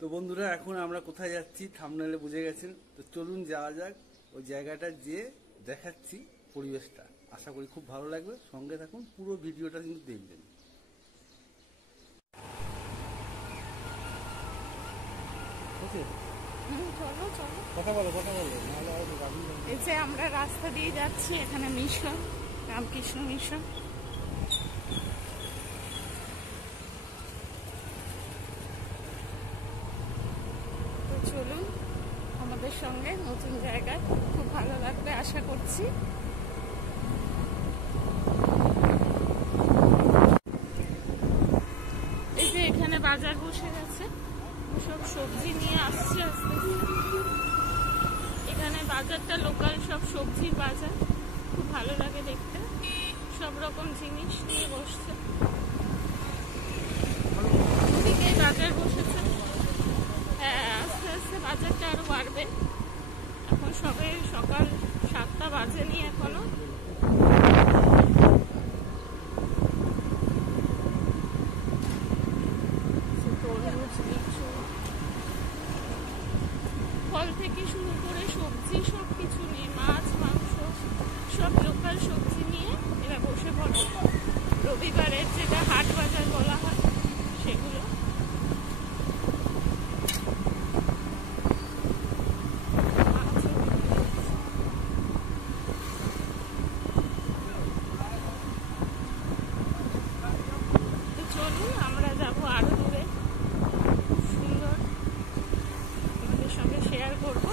তো বন্ধুরা, এখন আমরা কোথায় যাচ্ছি থাম্বনেলে বুঝে গেছেন। তো চলুন যাওয়া যাক, ওই জায়গাটা যেয়ে দেখাচ্ছি পরিবেশটা। আশা করি খুব ভালো লাগবে, সঙ্গে থাকুন, পুরো ভিডিওটা কিন্তু দেখবেন। এই যে আমরা রাস্তা দিয়ে যাচ্ছি, এখানে মিশন, রামকৃষ্ণ মিশন। তো চলুন আমাদের সঙ্গে, নতুন জায়গায় খুব ভালো লাগবে আশা করছি। এই যে এখানে বাজার বসে গেছে, সব সবজি নিয়ে আসছে আস্তে আস্তে। এখানে বাজারটা লোকাল সব সবজির বাজার, খুব ভালো লাগে দেখতে, সব রকম জিনিস নিয়ে বসছে। ওদিকে বাজার বসেছে, হ্যাঁ আস্তে আস্তে বাজারটা আরো বাড়বে। এখন সবে সকাল 7টা বাজেনি এখনো। ফল থেকে শুরু করে সবজি সব কিছু নিয়ে, মাছ মাংস সব লোকাল সবজি নিয়ে এরা বসে পড়ে। রবিবারের যেটা হাট বাজার বলা হয় সেগুলো। তো চলুন আমরা যাবো আরো দূরে, সুন্দর আমাদের সঙ্গে শেয়ার করবো।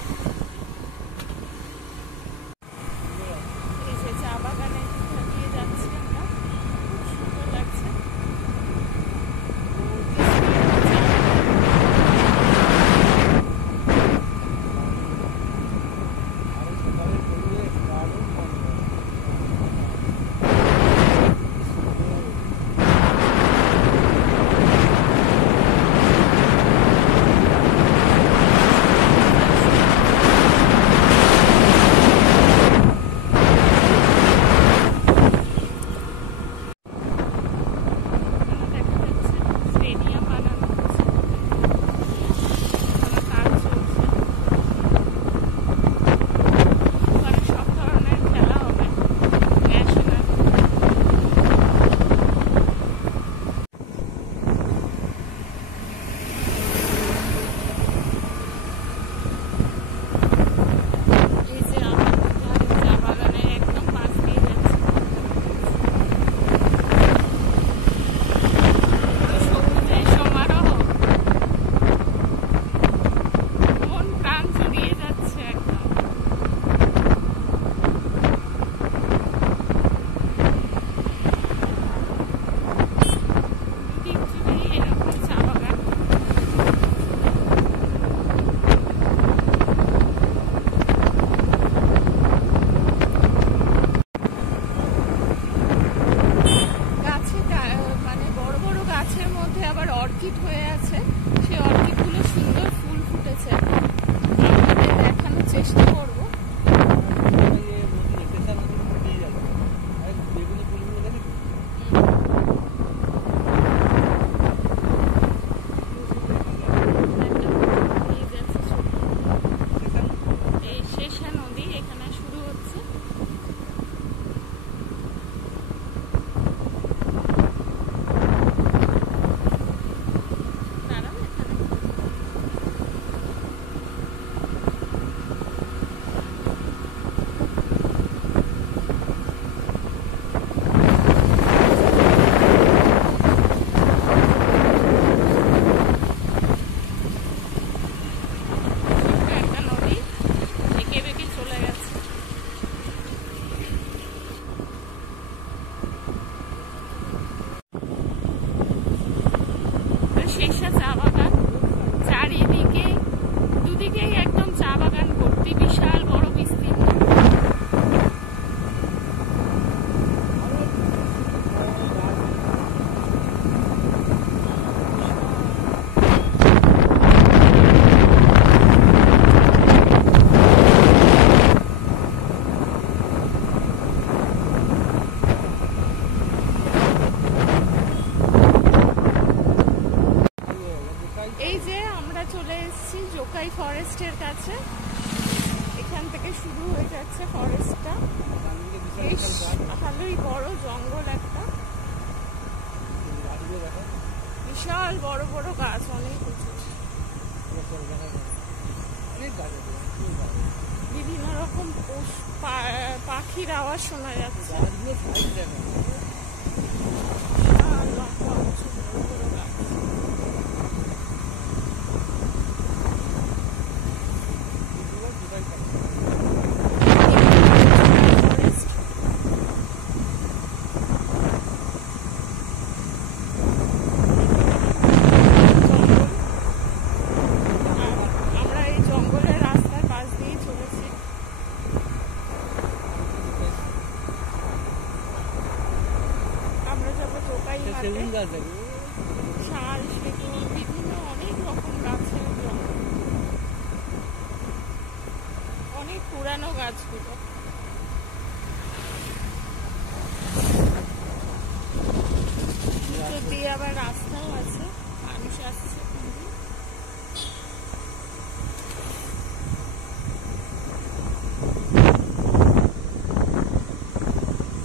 এই যে চা বাগানে দিয়ে যাচ্ছি আমরা, খুব সুন্দর লাগছে। ফরেস্টের কাছে, এখান থেকে শুরু হয়ে যাচ্ছে ফরেস্টটা। বেশ ভালোই বড় জঙ্গল একটা, বিশাল বড় বড় গাছ, অনেক উঁচু, বিভিন্ন রকম পাখির আওয়াজ শোনা যাচ্ছে। আমরা এই জঙ্গলের রাস্তার পাশ দিয়ে চলেছি। আমরা যাবো টোকাই হাটে। শাল, সেগুন, বিভিন্ন অনেক রকম গাছের জঙ্গল, অনেক পুরানো গাছগুলো। ভিতর দিয়ে আবার রাস্তাও আছে, মানুষ আসছে।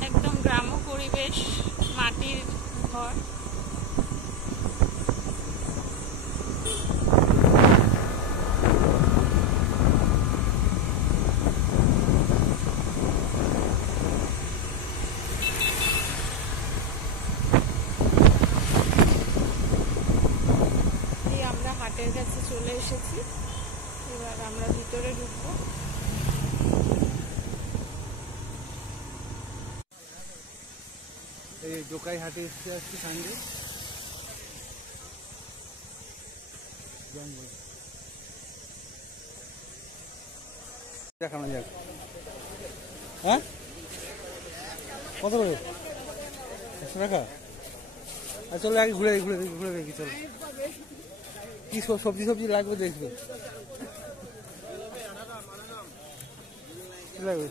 একদম গ্রাম্য পরিবেশ, মাটির ঘর। আমরা হাটের কাছে চলে এসেছি, এবার আমরা ভিতরে ঢুকবো। এই দোকাই হাটে এসে আসছি সঙ্গে জঙ্গল দেখানো যাক। হ্যাঁ, কত করে? 100 টাকা। আর চলো আগে ঘুরে ঘুরে ঘুরে দেখি, চলো কি সবজি সবজি লাগবে দেখবে, কি লাগবে?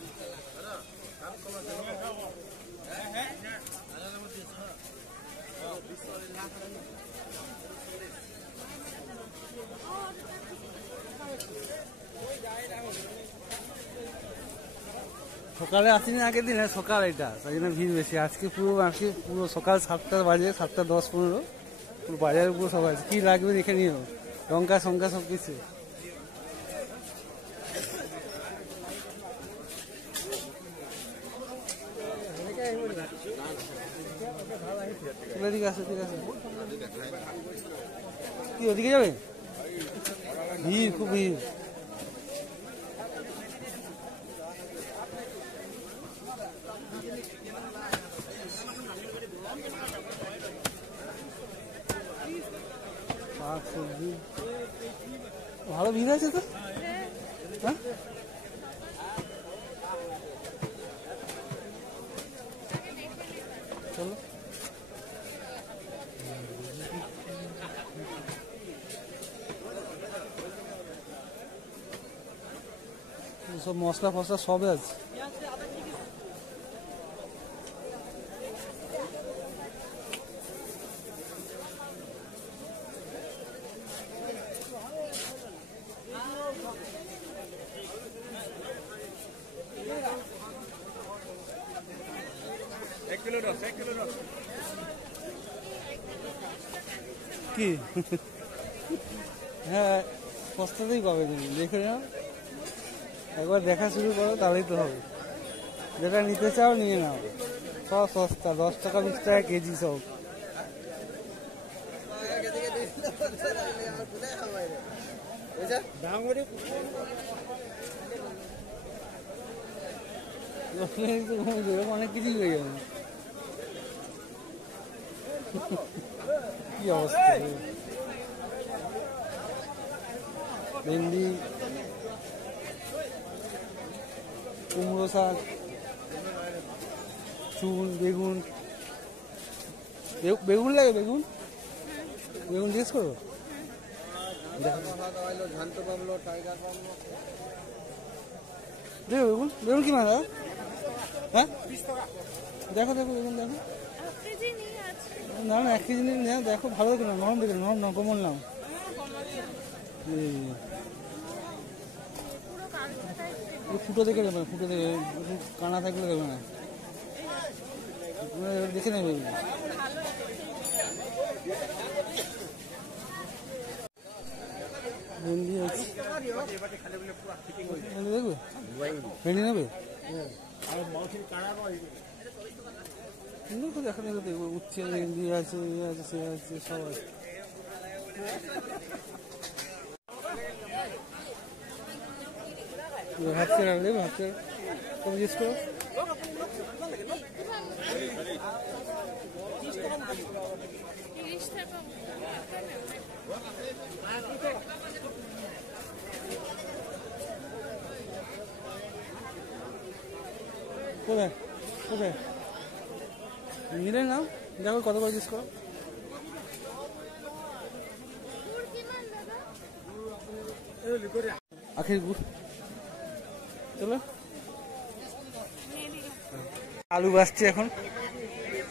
সকালে আসিনি আগের দিন, সকাল এটা, তাই জন্য ভিড় বেশি। আজকে পুরো সকাল 7টা বাজে, 7:10-15 পুরো বাজারের পুরো সব আছে। কি লাগবে দেখে নিও, লঙ্কা শঙ্কা সব কিছু। ঠিক আছে, ঠিক আছে। কি ওদিকে যাবে? ভিড়, খুব ভিড়। শাক সবজি ভালো ভিড় আছে তো। হ্যাঁ, চলো। সব মশলা ফসলা সবে আছে। কি হ্যাঁ, সস্তাতেই পাবে, তুমি দেখে নাও, একবার দেখা শুরু করো তাহলেই তো হবে। যেটা নিতে চাও নিয়ে নাও, সব সস্তা, 10 টাকা 20 টাকা কেজি সব। অনেক কিছুই হয়ে যাবে। কি অবস্থা, ভেন্ডি, কুমড়ো শাক, চুন, বেগুন। বেগুন লাগে? বেগুন জিজ্ঞেস করো। দেখো বেগুন কি মাথা? হ্যাঁ, দেখো বেগুন দেখো। না 1 কেজি নিয়ে দেখো, ভালো দেখো না, নরম দেখো, নরম না, কোমল নাও। ফুটো দেখে দেবে, ফুটো দেখে কানা থাকলে দেবে না, দেখে নেবে। ভেন্ডি আছে, দেখবে ভেন্ডি নেবে, দেখা দেখবে দেখবে উচ্ছে ভেন্ডি আছে, ইয়ে আছে, সে আছে, সব আছে। হাতে রাখলে হাতে কম জিজ্ঞেস করো। কোথায় কোথায় নিলে না, দেখো কত করে জিজ্ঞেস করো। আখের গুড় চলো। আলু বাসছে এখন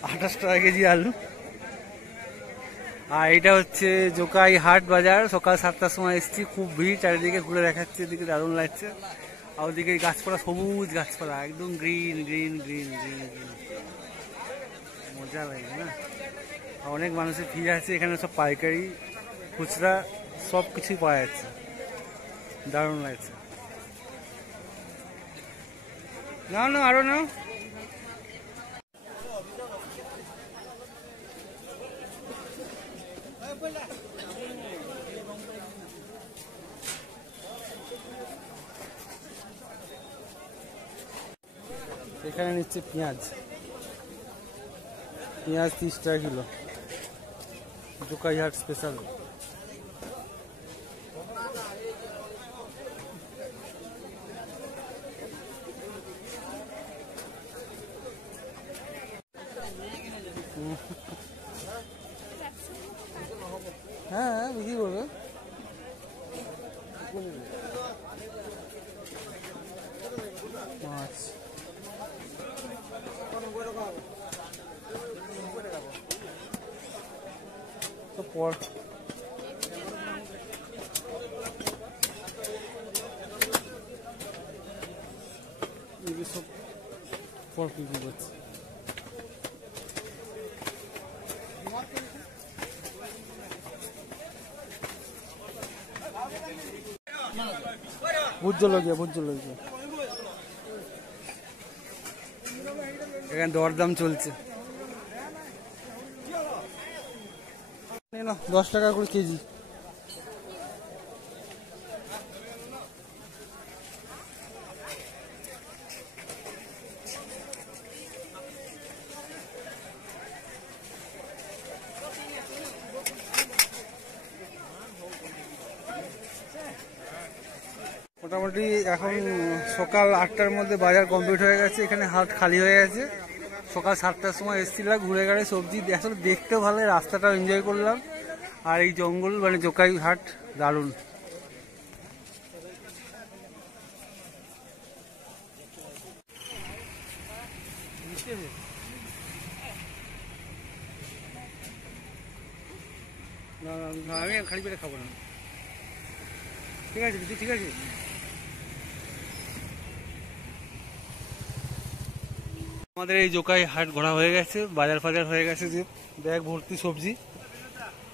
28 টাকা কেজি আলু। আর এটা হচ্ছে জোকাই হাট বাজার, সকাল 7টার সময় এসেছি, খুব ভিড়, চারিদিকে ঘুরে দেখাচ্ছে, এদিকে দারুণ লাগছে। আর ওদিকে গাছপালা, সবুজ গাছপালা, একদম green green green green green, মজা লাগে না। অনেক মানুষের ভিড় আছে এখানে, সব পাইকারি খুচরা সব কিছুই পাওয়া যাচ্ছে, দারুণ লাগছে। নাও নাও আরো নাও। এখানে নিচ্ছে পেঁয়াজ, পেঁয়াজ 30 টাকা কিলো, জোকাই হাট স্পেশাল। হ্যাঁ বিক্রি করবে, মাছ তো পর সব পর বিক্রি করছে। ভোট জলগিয়া, ভোট জলগিয়া এখানে দরদাম চলছে। 10 টাকা করে কেজি। মোটামুটি এখন সকাল 8টার মধ্যে বাজার কমপ্লিট হয়ে গেছে, এখানে হাট খালি হয়ে গেছে। সকাল 7টার সময় এসেছিলাম, ঘুরে গেলে সবজি আসলে দেখতে ভালো, রাস্তাটাও এনজয় করলাম। আর এই জঙ্গল মানে জোকাই হাট দারুণ। আমি খালি পেটে খাবো না, ঠিক আছে দিদি, ঠিক আছে। আমাদের এই জোকাই হাট ঘোরা হয়ে গেছে, বাজার ফাজার হয়ে গেছে, যে ব্যাগ ভর্তি সবজি।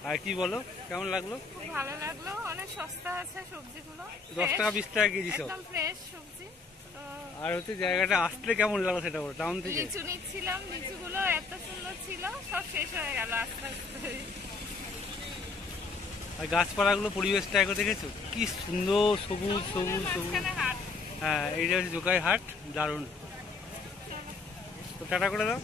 আর কি বলো, কেমন লাগলো? ভালো লাগলো, অনেক সস্তা আছে সবজিগুলো, 10 টাকা 20 টাকা কেজি সব, একদম ফ্রেশ সবজি। তো আর হচ্ছে জায়গাটা আসলে কেমন লাগলো সেটা বলো, টাউন থেকে। লিচু নিচ্ছিলাম, লিচুগুলো এত সুন্দর ছিল, সব শেষ হয়ে গেল আস্তে আস্তে। আর গাছপালাগুলো, পরিবেশটা একবার দেখেছো কি সুন্দর, সবুজ সবুজ সবুজ। হ্যাঁ এইটা হচ্ছে জোকাই হাট, দারুণ। তো টাটা করে দাও।